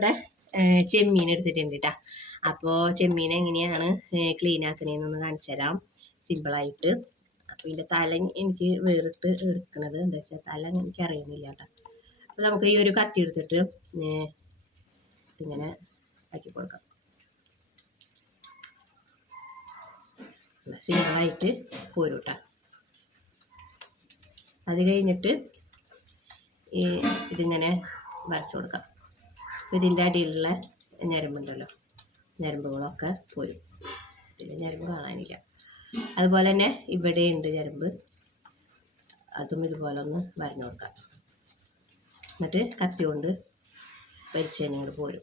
ഞാനിവിടെ ചെമ്മീൻ എടുത്തിട്ടുണ്ട് കേട്ടോ അപ്പോൾ ചെമ്മീൻ എങ്ങനെയാണ് ക്ലീൻ ആക്കണേന്നൊന്ന് കാണിച്ചു തരാം. സിമ്പിളായിട്ട് അപ്പോൾ ഇതിന്റെ തല എനിക്ക് വേറിട്ട് എടുക്കുന്നത് എന്താ വെച്ചാൽ തല എനിക്ക് അറിയുന്നില്ല കേട്ടോ അപ്പോൾ നമുക്ക് ഈ ഒരു കത്തി എടുത്തിട്ട് ഇങ്ങനെ ആക്കി കൊടുക്കാം. സിമ്പിളായിട്ട് പോരും കേട്ടോ അത് കഴിഞ്ഞിട്ട് ഈ ഇതിങ്ങനെ വരച്ചു കൊടുക്കാം. ഇതിന്റെ അടിയിലുള്ള ഞരമ്പുണ്ടല്ലോ. ഞരമ്പുകളൊക്കെ പോരും. ഇതിൽ ഞരമ്പ് കാണാനില്ല. അതുപോലെ തന്നെ ഇവിടെ ഉണ്ട് ഞരമ്പ്. അതും ഇതുപോലെ ഒന്ന് വരഞ്ഞു കൊടുക്കാം. എന്നിട്ട് കത്തി കൊണ്ട് വലിച്ചു കഴിഞ്ഞാൽ പോരും.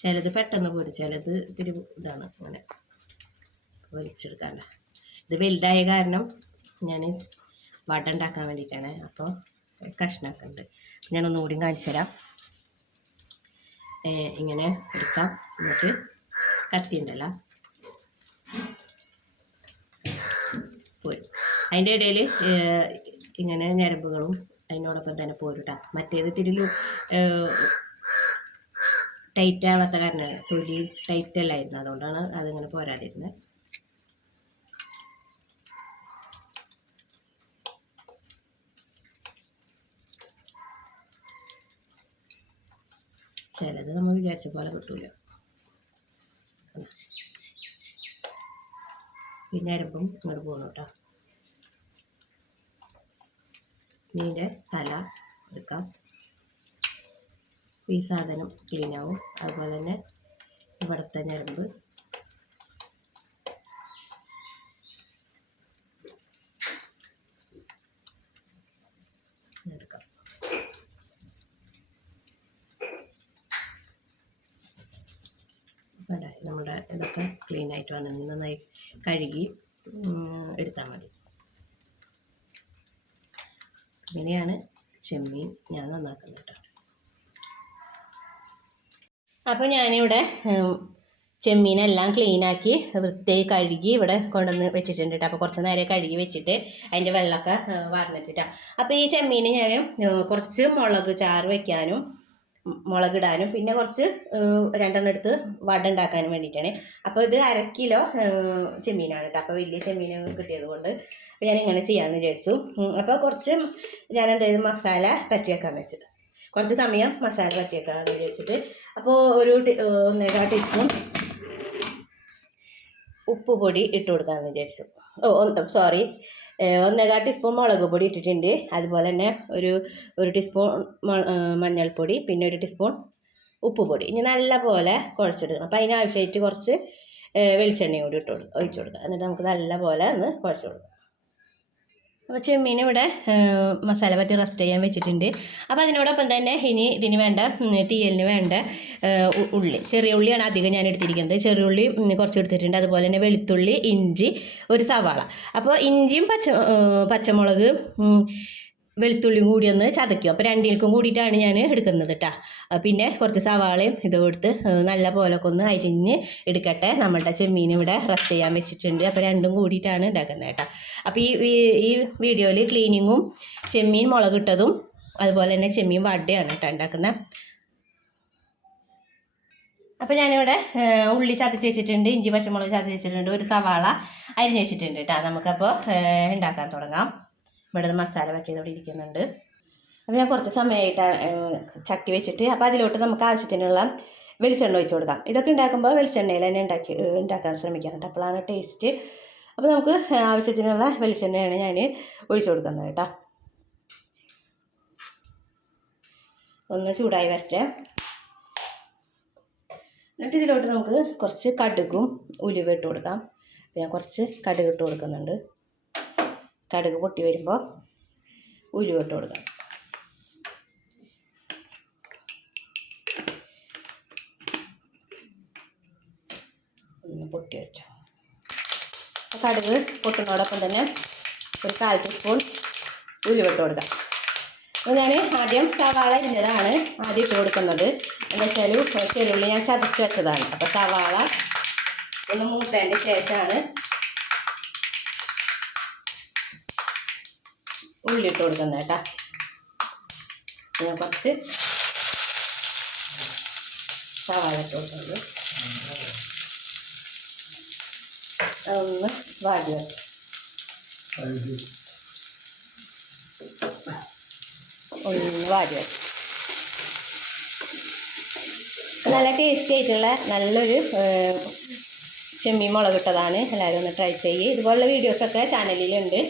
ചിലത് പെട്ടെന്ന് പോരും. ചിലത് ഇത്തിരി ഇതാണ്. അങ്ങനെ വലിച്ചെടുക്കാണ്ട. ഇത് വലുതായ കാരണം ഞാൻ വട ഉണ്ടാക്കാൻ വേണ്ടിയിട്ടാണ്. അപ്പോൾ കഷ്ണമൊക്കെ ഉണ്ട് ഞാനൊന്നും കൂടി കാണിച്ചു തരാം. ഇങ്ങനെ എടുക്കാം. എന്നിട്ട് കത്തി ഉണ്ടല്ലോ. പോരും. അതിന്റെ ഇടയിൽ ഇങ്ങനെ ഞരമ്പുകളും അതിനോടൊപ്പം തന്നെ പോരുട്ടാ. മറ്റേത് തിരിലു ടൈറ്റ് ആവാത്ത കാരണമാണ് തൊലി ടൈറ്റ് അല്ലായിരുന്നു. അതുകൊണ്ടാണ് അതിങ്ങനെ പോരാതിരുന്നത്. ചിലത് നമ്മൾ വിചാരിച്ച പോലെ കിട്ടൂല. പിന്നെ അരമ്പും ഇങ്ങോട്ട് പോകണം കേട്ടോ. മീന്റെ തല എടുക്കാം. ഈ സാധനം ക്ലീൻ ആവും. അതുപോലെ തന്നെ ഇവിടുത്തെ ഞരമ്പ് എടുക്കാം ഇവിടെ നമ്മുടെ ഇതൊക്കെ ക്ലീൻ ആയിട്ട് വന്നിട്ട് നന്നായി കഴുകി എടുത്താൽ മതി. ഇങ്ങനെയാണ് ചെമ്മീൻ ഞാൻ നന്നാക്കുന്നത് കേട്ടോ. അപ്പോൾ ഞാനിവിടെ ചെമ്മീനെല്ലാം ക്ലീനാക്കി വൃത്തിയായി കഴുകി ഇവിടെ കൊണ്ടുവന്ന് വെച്ചിട്ടുണ്ട് കേട്ടോ. അപ്പോൾ കുറച്ച് നേരം കഴുകി വെച്ചിട്ട് അതിന്റെ വെള്ളമൊക്കെ വാർന്നിട്ടിട്ടാണ് അപ്പോൾ ഈ ചെമ്മീന് ഞാൻ കുറച്ച് മുളക് ചാറ് വെക്കാനും ഉം, മുളകിടാനും പിന്നെ കുറച്ച് രണ്ടെണ്ണം എടുത്ത് വട ഉണ്ടാക്കാനും വേണ്ടിയിട്ടാണ്. അപ്പോൾ ഇത് അര കിലോ ചെമ്മീനാണ് കേട്ടോ അപ്പോൾ വലിയ ചെമ്മീൻ കിട്ടിയത് കൊണ്ട് ഞാൻ ഇങ്ങനെ ചെയ്യാമെന്ന് വിചാരിച്ചു അപ്പോൾ കുറച്ച് ഞാൻ എന്തായാലും മസാല പറ്റി വെക്കാമെന്ന് കുറച്ച് സമയം മസാല പറ്റി വെക്കാമെന്ന് വിചാരിച്ചിട്ട്. അപ്പോൾ ഒരു ടി- ടിപ്പും ഉപ്പ് പൊടി ഇട്ട് കൊടുക്കാമെന്ന് വിചാരിച്ചു. ഓ സോറി. ഒന്നേകാൽ ടീസ്പൂൺ മുളക് പൊടി ഇട്ടിട്ടുണ്ട്. അതുപോലെ തന്നെ ഒരു ഒരു ടീസ്പൂൺ മഞ്ഞൾപ്പൊടി പിന്നെ ഒരു ടീസ്പൂൺ ഉപ്പ് പൊടി ഇനി നല്ല പോലെ കുഴച്ചെടുക്കണം. അപ്പോൾ അതിനാവശ്യമായിട്ട് കുറച്ച് വെളിച്ചെണ്ണയും കൂടി ഇട്ട് കൊടുക്കുക ഒഴിച്ച് കൊടുക്കുക. എന്നിട്ട് നമുക്ക് നല്ല പോലെ ഒന്ന് കുഴച്ച് കൊടുക്കാം. അപ്പോൾ ചെമ്മീൻ ഇവിടെ മസാല പറ്റി റെസ്റ്റ് ചെയ്യാൻ വെച്ചിട്ടുണ്ട്. അപ്പോൾ അതിനോടൊപ്പം തന്നെ ഇനി ഇതിന് വേണ്ട തീയലിന് വേണ്ട ഉള്ളി. ചെറിയ ഉള്ളിയാണ് അധികം ഞാൻ എടുത്തിരിക്കുന്നത്. ചെറിയ ഉള്ളി കുറച്ച് എടുത്തിട്ടുണ്ട്. അതുപോലെ തന്നെ വെളുത്തുള്ളി ഇഞ്ചി ഒരു സവാള. അപ്പോൾ ഇഞ്ചിയും പച്ച പച്ചമുളക് ഉം, വെളുത്തുള്ളിയും കൂടി ഒന്ന് ചതയ്ക്കും. അപ്പോൾ രണ്ടിൽക്കും കൂടിയിട്ടാണ് ഞാൻ എടുക്കുന്നത് കേട്ടോ പിന്നെ കുറച്ച് സവാളയും ഇത് കൊടുത്ത് നല്ല പോലൊക്കെ ഒന്ന് അരിഞ്ഞ് എടുക്കട്ടെ. നമ്മളുടെ ചെമ്മീൻ ഇവിടെ റെസ്റ്റ് ചെയ്യാൻ വെച്ചിട്ടുണ്ട്. അപ്പോൾ രണ്ടും കൂടിയിട്ടാണ് ഉണ്ടാക്കുന്നത് കേട്ടോ അപ്പോൾ ഈ ഈ- വീഡിയോയിൽ ക്ലീനിങ്ങും ചെമ്മീൻ മുളകിട്ടതും അതുപോലെ തന്നെ ചെമ്മീൻ വടയാണ് കേട്ടോ ഉണ്ടാക്കുന്നത്. അപ്പോൾ ഞാനിവിടെ ഉള്ളി ചതച്ച് വെച്ചിട്ടുണ്ട് ഇഞ്ചി പച്ചമുളക് ചതച്ച് വെച്ചിട്ടുണ്ട് ഒരു സവാള അരിഞ്ഞ് വെച്ചിട്ടുണ്ട് കേട്ടോ നമുക്കപ്പോൾ ഉണ്ടാക്കാൻ തുടങ്ങാം. ഇവിടെ മസാല പറ്റിയതോടെ ഇരിക്കുന്നുണ്ട്. അപ്പോൾ ഞാൻ കുറച്ച് സമയമായിട്ട് ചട്ടി വെച്ചിട്ട് അപ്പോൾ അതിലോട്ട് നമുക്ക് ആവശ്യത്തിനുള്ള വെളിച്ചെണ്ണ ഒഴിച്ച് കൊടുക്കാം. ഇതൊക്കെ ഉണ്ടാക്കുമ്പോൾ വെളിച്ചെണ്ണയിൽ തന്നെ ഉണ്ടാക്കി ഉണ്ടാക്കാൻ ശ്രമിക്കാം കേട്ടോ. അപ്പോഴാണ് ടേസ്റ്റ് അപ്പോൾ നമുക്ക് ആവശ്യത്തിനുള്ള വെളിച്ചെണ്ണയാണ് ഞാൻ ഒഴിച്ചു കൊടുക്കുന്നത് കേട്ടോ. ഒന്ന് ചൂടായി വരട്ടെ. എന്നിട്ട് ഇതിലോട്ട് നമുക്ക് കുറച്ച് കടുകും ഉലുവ ഇട്ട് കൊടുക്കാം. ഞാൻ കുറച്ച് കടുക് ഇട്ട് കൊടുക്കുന്നുണ്ട്. കടുക് പൊട്ടി വരുമ്പോൾ ഉലുവ ഇട്ട് കൊടുക്കാം. ഒന്ന് പൊട്ടി വെച്ചോ. കടുക് പൊട്ടുന്നതോടൊപ്പം തന്നെ ഒരു കാൽ ടീസ്പൂൺ ഉലുവിട്ട് കൊടുക്കാം. അപ്പോൾ ഞാൻ ആദ്യം സവാള അരിഞ്ഞതാണ് ആദ്യം ഇട്ട് കൊടുക്കുന്നത്. എന്താ വെച്ചാൽ ചെറുള്ളി ഞാൻ ചതച്ച് വെച്ചതാണ്. അപ്പോൾ സവാള ഒന്ന് മൂത്തതിന്റെ ശേഷമാണ് ഉള്ളി ഇട്ട് കൊടുക്കുന്നത് കേട്ടോ. ഞാൻ കുറച്ച് സവാള ഇട്ട് കൊടുക്കുന്നത് അതൊന്ന് വാടി ഒന്ന് വാടി നല്ല ടേസ്റ്റി ആയിട്ടുള്ള നല്ലൊരു ചെമ്മീൻ മുളക് ഇട്ടതാണ് എല്ലാവരും ഒന്ന് ട്രൈ ചെയ്യുക ഇതുപോലുള്ള വീഡിയോസൊക്കെ ചാനലിലുണ്ട്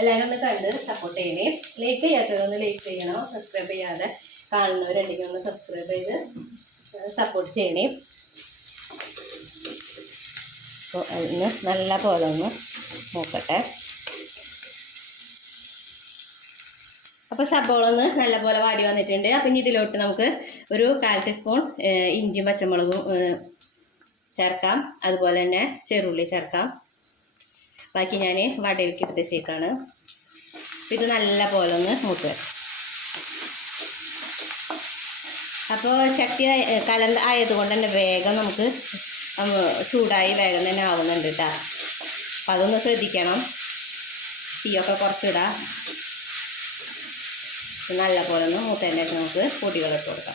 എല്ലാവരും ഒന്ന് കണ്ട് സപ്പോർട്ട് ചെയ്യണേ. ലൈക്ക് ചെയ്യാത്തവരൊന്ന് ലൈക്ക് ചെയ്യണം? സബ്സ്ക്രൈബ് ചെയ്യാതെ കാണുന്നവരുണ്ടെങ്കിൽ ഒന്ന് സബ്സ്ക്രൈബ് ചെയ്ത് സപ്പോർട്ട് ചെയ്യണേ. അപ്പോൾ അതിന് നല്ല പോലെ ഒന്ന് നോക്കട്ടെ. അപ്പോൾ സബോള ഒന്ന് നല്ലപോലെ വാടി വന്നിട്ടുണ്ട്. അപ്പം ഇനി ഇതിലോട്ട് നമുക്ക് ഒരു കാൽ ടീസ്പൂൺ ഇഞ്ചിയും പച്ചമുളകും ചേർക്കാം. അതുപോലെ തന്നെ ചെറുള്ളി ചേർക്കാം. ബാക്കി ഞാൻ വടയിലേക്ക് എടുത്ത് വെച്ചേക്കാണ്. ഇത് നല്ല പോലെ ഒന്ന് മൂത്ത് അപ്പോൾ ചട്ടി ആയ- കലം ആയതുകൊണ്ട് തന്നെ വേഗം നമുക്ക് ചൂടായി വേഗം തന്നെ ആവുന്നുണ്ട് കേട്ടോ. അപ്പം അതൊന്ന് ശ്രദ്ധിക്കണം. തീയൊക്കെ കുറച്ചിടാം. നല്ല പോലെ ഒന്ന് മൂത്തേന്റെ നമുക്ക് പൊടികളൊക്കെ കൊടുക്കാം.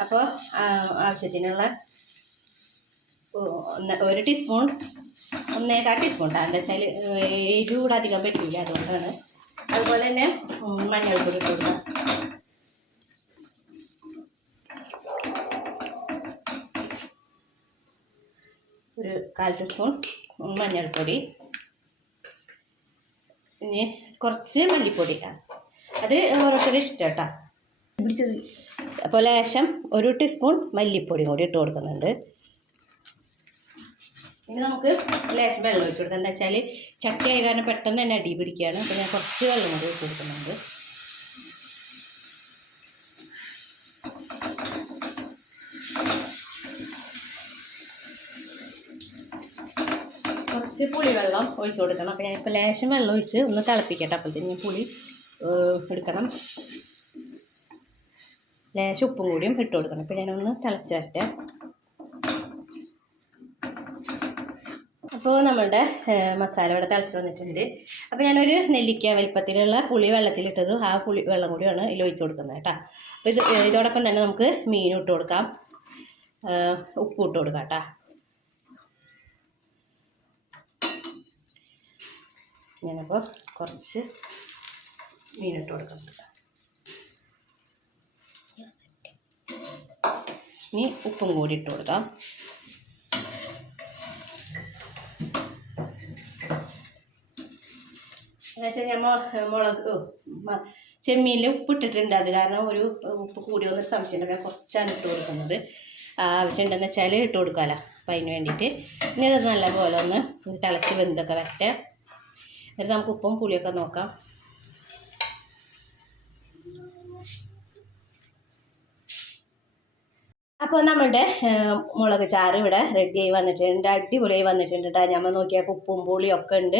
അപ്പോൾ ആവശ്യത്തിനുള്ള ഒരു ടീസ്പൂൺ ഒന്നേകാൽ ടീസ്പൂൺ എന്താ വെച്ചാൽ എരിവ് കൂടെ അധികം പറ്റില്ല അതുകൊണ്ടാണ്. അതുപോലെ തന്നെ മഞ്ഞൾപ്പൊടി ഇട്ട് കൊടുക്കാം ഒരു കാൽ ടീസ്പൂൺ മഞ്ഞൾപ്പൊടി. ഇനി കുറച്ച് മല്ലിപ്പൊടി ഇടാം അത് ഓരോരുത്തരും ഇഷ്ടം കേട്ടോ പിടിച്ചത്. അപ്പോൾ ലേശം ഒരു ടീസ്പൂൺ മല്ലിപ്പൊടി കൂടി ഇട്ട് കൊടുക്കുന്നുണ്ട്. ഇനി നമുക്ക് ലേശം വെള്ളം ഒഴിച്ചു കൊടുക്കാം. എന്താ വെച്ചാൽ ചട്ടി ആയ കാരണം പെട്ടെന്ന് തന്നെ അടി പിടിക്കുകയാണ്. അപ്പോൾ ഞാൻ കുറച്ച് വെള്ളം കൂടി ഒഴിച്ച് കൊടുക്കുന്നുണ്ട്. കുറച്ച് പുളിവെള്ളം ഒഴിച്ചു കൊടുക്കണം. അപ്പോൾ ഞാനിപ്പോൾ ലേശം വെള്ളം ഒഴിച്ച് ഒന്ന് തിളപ്പിക്കട്ടെ. അപ്പോഴത്തേന് ഞാൻ പുളി എടുക്കണം. ലേശം ഉപ്പും കൂടിയും ഇട്ട് കൊടുക്കണം. അപ്പോൾ ഞാനൊന്ന് തിളച്ച് വരട്ടെ. അപ്പോൾ നമ്മളുടെ മസാല ഇവിടെ തിളച്ച് വന്നിട്ടുണ്ട്. അപ്പോൾ ഞാനൊരു നെല്ലിക്ക വലിപ്പത്തിലുള്ള പുളി വെള്ളത്തിലിട്ടതും ആ പുളി വെള്ളം കൂടിയാണ് ഇതിൽ ഒഴിച്ച് കൊടുക്കുന്നത് കേട്ടോ. അപ്പോൾ ഇത് ഇതോടൊപ്പം തന്നെ നമുക്ക് മീൻ ഇട്ട് കൊടുക്കാം. ഉപ്പ് ഇട്ട് കൊടുക്കാം കേട്ടോ. ഞാനപ്പോൾ കുറച്ച് മീനിട്ട് കൊടുക്കാം. ഇനി ഉപ്പും കൂടി ഇട്ട് കൊടുക്കാം. എന്നുവെച്ചാൽ ഞാൻ മുളക് ഉപ്പ് ഇട്ടിട്ടുണ്ട് അത് കാരണം ഒരു ഉപ്പ് കൂടി വന്നൊരു സംശയം ഞാൻ കുറച്ചാണ് ഇട്ട് കൊടുക്കുന്നത്. ആവശ്യമുണ്ടെന്ന് വെച്ചാൽ ഇട്ട് കൊടുക്കാമല്ലോ അപ്പം അതിന് വേണ്ടിയിട്ട് ഇനി അത് നല്ലപോലെ ഒന്ന് തിളച്ച് വെന്തൊക്കെ വരട്ടെ. എന്നിട്ട് നമുക്ക് ഉപ്പും പുളിയൊക്കെ നോക്കാം. അപ്പോൾ നമ്മളുടെ മുളക് ചാറ് ഇവിടെ റെഡിയായി വന്നിട്ടുണ്ട്. അടിപൊളിയായി വന്നിട്ടുണ്ട് കേട്ടോ ഞമ്മ നോക്കിയപ്പോൾ ഉപ്പും പുളിയും ഒക്കെ ഉണ്ട്.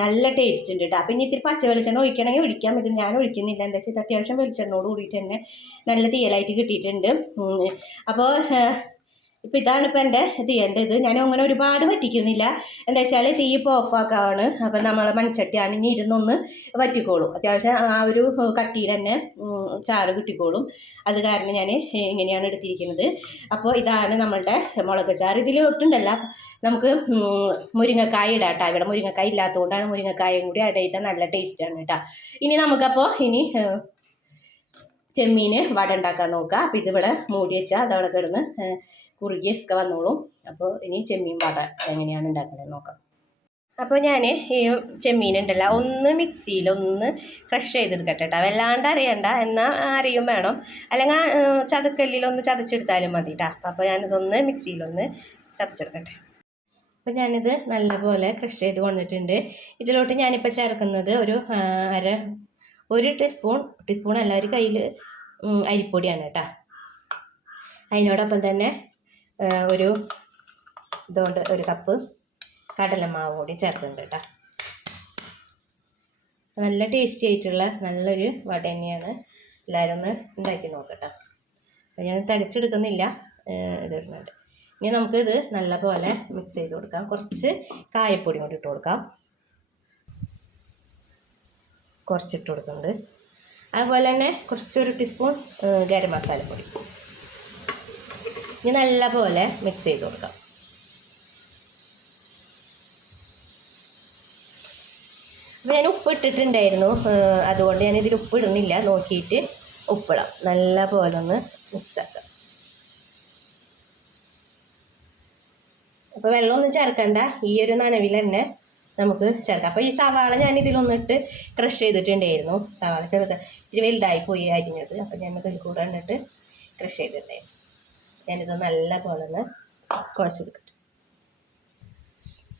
നല്ല ടേസ്റ്റ് ഉണ്ട് കേട്ടോ അപ്പം ഇനി ഇത്തിരി പച്ച വെളിച്ചെണ്ണ ഒഴിക്കണമെങ്കിൽ ഒഴിക്കാം. ഇത് ഞാൻ ഒഴിക്കുന്നില്ല. എന്താ വെച്ചാൽ അത്യാവശ്യം വെളിച്ചെണ്ണയോട് കൂടിയിട്ട് തന്നെ നല്ല തീയലായിട്ട് കിട്ടിയിട്ടുണ്ട്. അപ്പോൾ ഇപ്പം ഇതാണ് ഇപ്പം എന്റെ ഇത് എന്റെ ഇത്. ഞാൻ അങ്ങനെ ഒരുപാട് പറ്റിക്കുന്നില്ല. എന്താ വെച്ചാൽ തീ ഇപ്പോൾ ഓഫാക്കാവാണ് അപ്പം നമ്മൾ മൺചട്ടിയാണ് ഇനി ഇരുന്നൊന്ന് വറ്റിക്കോളും. അത്യാവശ്യം ആ ഒരു കട്ടിയിൽ തന്നെ ചാറ് കിട്ടിക്കോളും. അത് കാരണം ഞാൻ ഇങ്ങനെയാണ് എടുത്തിരിക്കുന്നത്. അപ്പോൾ ഇതാണ് നമ്മളുടെ മുളക് ചാറ്. ഇതിൽ ഒട്ടുണ്ടല്ല. നമുക്ക് മുരിങ്ങക്കായ ഇടാം കേട്ടോ ഇവിടെ മുരിങ്ങക്കായ ഇല്ലാത്തതുകൊണ്ടാണ് മുരിങ്ങക്കായും കൂടി ആഡ് നല്ല ടേസ്റ്റാണ് കേട്ടോ ഇനി നമുക്കപ്പോൾ ഇനി ചെമ്മീൻ വട ഉണ്ടാക്കാൻ നോക്കാം അപ്പോൾ ഇതിവിടെ മൂടി വെച്ചാൽ അതവിടെ കിടന്ന് കുറുകിയൊക്കെ വന്നോളും. അപ്പോൾ ഇനി ചെമ്മീൻ വട എങ്ങനെയാണ് ഉണ്ടാക്കുന്നത് നോക്കാം. അപ്പോൾ ഞാൻ ഈ ചെമ്മീൻ ഉണ്ടല്ലോ ഒന്ന് മിക്സിയിൽ ഒന്ന് ക്രഷ് ചെയ്തെടുക്കട്ടെ കേട്ടോ വല്ലാണ്ട് അറിയണ്ട എന്നാൽ അറിയും വേണം. അല്ലെങ്കിൽ ഏഹ്, ചതക്കല്ലിലൊന്ന് ചതച്ചെടുത്താലും മതി കേട്ടോ അപ്പോൾ ഞാനിതൊന്ന് മിക്സിയിലൊന്ന് ചതച്ചെടുക്കട്ടെ. അപ്പോൾ ഞാനിത് നല്ലപോലെ ക്രഷ് ചെയ്ത് കൊണ്ടിട്ടുണ്ട്. ഇതിലോട്ട് ഞാനിപ്പോൾ ചേർക്കുന്നത് ഒരു അര ഒരു ടീസ്പൂൺ ടീസ്പൂൺ അല്ല ഒരു കയ്യിൽ അരിപ്പൊടിയാണ് കേട്ടോ. അതിനോടൊപ്പം തന്നെ ഒരു ഇതുകൊണ്ട് ഒരു കപ്പ് കടലമാവ് കൂടി ചേർക്കുന്നുണ്ട് കേട്ടോ. നല്ല ടേസ്റ്റി ആയിട്ടുള്ള നല്ലൊരു വട തന്നെയാണ്. എല്ലാവരും ഒന്ന് ഉണ്ടാക്കി നോക്കട്ടോ അപ്പോൾ ഞാൻ തികച്ചെടുക്കുന്നില്ല ഇത് ഇടുന്നുണ്ട്. ഇനി നമുക്കിത് നല്ലപോലെ മിക്സ് ചെയ്ത് കൊടുക്കാം. കുറച്ച് കായപ്പൊടി കൊണ്ട് ഇട്ട് കൊടുക്കാം. കുറച്ചിട്ട് കൊടുക്കുന്നുണ്ട്. അതുപോലെ തന്നെ കുറച്ചൊരു ടീസ്പൂൺ ഗരം മസാലപ്പൊടി ഇനി നല്ല പോലെ മിക്സ് ചെയ്ത് കൊടുക്കാം. അപ്പോൾ ഞാൻ ഉപ്പ് ഇട്ടിട്ടുണ്ടായിരുന്നു. അതുകൊണ്ട് ഞാൻ ഇതിൽ ഉപ്പ് ഇടുന്നില്ല. നോക്കിയിട്ട് ഉപ്പിടാം. നല്ല പോലെ ഒന്ന് മിക്സാക്കാം അപ്പോൾ വെള്ളമൊന്നും ചേർക്കണ്ട. ഈ ഒരു നനവിൽ തന്നെ നമുക്ക് ചേർക്കാം. അപ്പോൾ ഈ സവാള ഞാൻ ഇതിലൊന്നിട്ട് ക്രഷ് ചെയ്തിട്ടുണ്ടായിരുന്നു. സവാള ചെറുത് ഇത്തിരി വലുതായി പോയി അരിഞ്ഞത്. അപ്പോൾ ഞാൻ ഇതിൽ കൂടെ എന്നിട്ട് ക്രഷ് ചെയ്തിട്ടുണ്ടായിരുന്നു. ഞാനിത് നല്ല പോലെ ഒന്ന് കുഴച്ചെടുക്കട്ടെ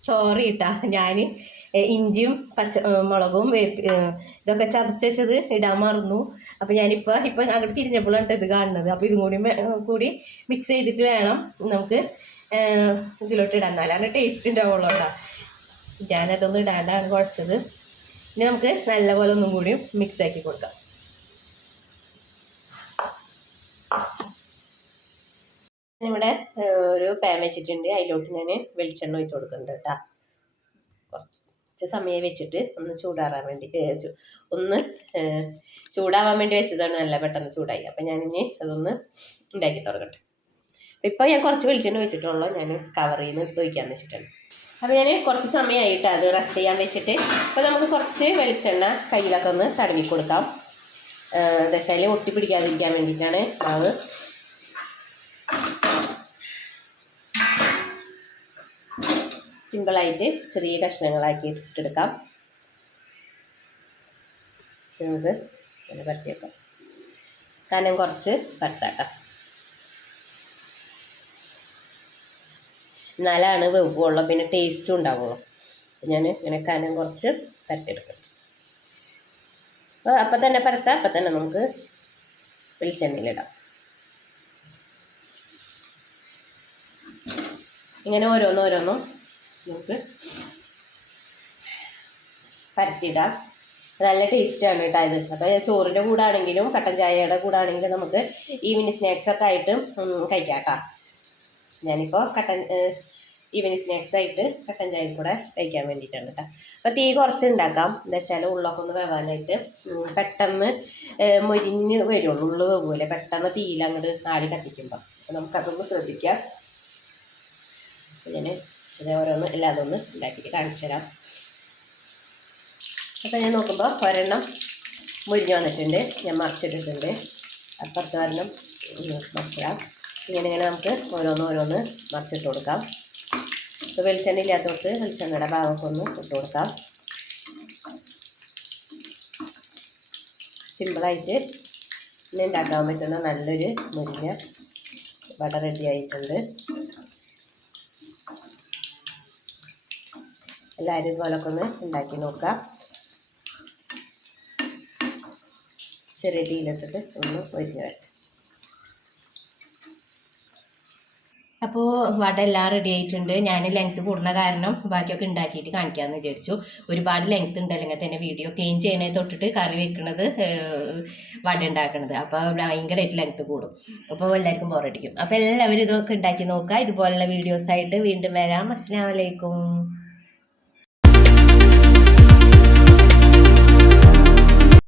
സോറി ഇട്ടാ ഞാൻ ഇഞ്ചിയും പച്ച മുളകും വേപ്പി ഇതൊക്കെ ചതച്ചത് ഇടാൻ മറന്നു. അപ്പം ഞാനിപ്പോൾ ഇപ്പം അങ്ങോട്ട് തിരിഞ്ഞപ്പോഴാണ് ഇത് കാണുന്നത്. അപ്പോൾ ഇതും കൂടി കൂടി മിക്സ് ചെയ്തിട്ട് വേണം നമുക്ക് ഇതിലോട്ട് ഇടാൻ. എന്നാലാണ് ടേസ്റ്റ് ഉണ്ടാവുള്ളൂ കേട്ടോ ഞാനതൊന്നും ഇടാണ്ടാണ് കുഴച്ചത് ഇനി നമുക്ക് നല്ലപോലെ ഒന്നും കൂടി മിക്സ് ആക്കി കൊടുക്കാം ഇവിടെ ഒരു പാൻ വെച്ചിട്ടുണ്ട്. അതിലോട്ട് ഞാൻ വെളിച്ചെണ്ണ ഒഴിച്ച് കൊടുക്കുന്നുണ്ട് കേട്ടോ. കുറച്ച് സമയം വെച്ചിട്ട് ഒന്ന് ചൂടാറാൻ വേണ്ടി ഒന്ന് ചൂടാവാൻ വേണ്ടി വെച്ചതാണ് നല്ല പെട്ടെന്ന് ചൂടായി. അപ്പം ഞാനിനി അതൊന്ന് ഉണ്ടാക്കി തുടങ്ങട്ടെ. ഇപ്പം ഞാൻ കുറച്ച് വെളിച്ചെണ്ണ വെച്ചിട്ടുള്ളൂ ഞാൻ കവർ നിന്ന് എടുത്ത് വയ്ക്കാന്ന് വെച്ചിട്ടുണ്ട് അപ്പോൾ ഞാൻ കുറച്ച് സമയമായിട്ട് അത് റെസ്റ്റ് ചെയ്യാൻ വെച്ചിട്ട് അപ്പോൾ നമുക്ക് കുറച്ച് വെളിച്ചെണ്ണ കയ്യിലൊക്കെ ഒന്ന് തടവി കൊടുക്കാം. എന്താ വെച്ചാൽ ഒട്ടി വേണ്ടിയിട്ടാണ് മാവ്. സിമ്പിളായിട്ട് ചെറിയ കഷ്ണങ്ങളാക്കി ഇട്ടെടുക്കാം നമുക്ക് വെക്കാം കനം കുറച്ച് പരത്താക്കാം എന്നാലാണ് വെവുള്ളൂ പിന്നെ ടേസ്റ്റും ഉണ്ടാവുള്ളൂ. ഞാൻ ഇങ്ങനെ കനം കുറച്ച് പരത്തിയെടുക്കും. അപ്പോൾ അപ്പം തന്നെ പരത്താം അപ്പം തന്നെ നമുക്ക് വെളിച്ചെണ്ണയിലിടാം. ഇങ്ങനെ ഓരോന്നും ഓരോന്നും നമുക്ക് പരത്തിയിടാം. നല്ല ടേസ്റ്റാണ് കേട്ടോ ഇത്. അപ്പോൾ ചോറിന്റെ കൂടെ ആണെങ്കിലും കട്ടൻ ചായയുടെ കൂടെ ആണെങ്കിലും നമുക്ക് ഈവനിങ് സ്നാക്സ് ഒക്കെ ആയിട്ട് കഴിക്കാം കേട്ടോ. ഞാനിപ്പോൾ കട്ടൻ ഈവനിങ് സ്നാക്സ് ആയിട്ട് കട്ടൻ ചായ കൂടെ കഴിക്കാൻ വേണ്ടിയിട്ടാണ് കേട്ടോ അപ്പോൾ തീ കുറച്ച് ഉണ്ടാക്കാം. എന്താ വെച്ചാൽ ഉള്ളൊക്കെ ഒന്ന് വേവാനായിട്ട് പെട്ടെന്ന് മൊരിഞ്ഞ് വരുള്ളൂ. ഉള്ളു വേവൂലെ. പെട്ടെന്ന് തീയിൽ അങ്ങോട്ട് നാല് കത്തിക്കുമ്പോൾ അപ്പോൾ നമുക്കതൊന്ന് ശ്രദ്ധിക്കാം. ഞാൻ ഇത് ഓരോന്ന് എല്ലാതും ഒന്ന് ഉണ്ടാക്കിയിട്ട് കാണിച്ചു തരാം. അപ്പോൾ ഞാൻ നോക്കുമ്പോൾ ഒരെണ്ണം മുരിഞ്ഞ് വന്നിട്ടുണ്ട്. ഞാൻ മറിച്ചിട്ടിട്ടുണ്ട്. അപ്പുറത്ത് ഒരെണ്ണം മറിച്ചിടാം. ഇങ്ങനെ ഇങ്ങനെ നമുക്ക് ഓരോന്ന് ഓരോന്ന് മറിച്ചിട്ട് കൊടുക്കാം. ഇപ്പോൾ വെളിച്ചെണ്ണ ഇല്ലാത്തവർക്ക് വെളിച്ചെണ്ണയുടെ ഭാഗമൊക്കെ ഇട്ട് കൊടുക്കാം. സിമ്പിളായിട്ട് പിന്നെ ഉണ്ടാക്കാൻ പറ്റുന്ന നല്ലൊരു മുരിങ്ങ വട റെഡി ആയിട്ടുണ്ട്. എല്ലാവരും ഇതുപോലൊക്കെ ഒന്ന് ഉണ്ടാക്കി നോക്കാം. ചെറിയ തീയിലിട്ടിട്ട് ഒന്ന് ഒരുങ്ങി വരട്ടെ. അപ്പോൾ വട എല്ലാം റെഡി ആയിട്ടുണ്ട്. ഞാൻ ലെങ്ത് കൂടുന്ന കാരണം ബാക്കിയൊക്കെ ഉണ്ടാക്കിയിട്ട് കാണിക്കാമെന്ന് വിചാരിച്ചു. ഒരുപാട് ലെങ്ത് ഉണ്ട്. അല്ലെങ്കിൽ തന്നെ വീഡിയോ ക്ലീൻ ചെയ്യണത് തൊട്ടിട്ട് കറി വെക്കുന്നത് വട ഉണ്ടാക്കണത്. അപ്പോൾ ഭയങ്കരമായിട്ട് ലെങ്ത് കൂടും. അപ്പോൾ എല്ലാവർക്കും ബോറടിക്കും അപ്പോൾ എല്ലാവരും ഇതൊക്കെ ഉണ്ടാക്കി നോക്കുക. ഇതുപോലുള്ള വീഡിയോസായിട്ട് വീണ്ടും വരാം. അസ്സാം വലൈക്കും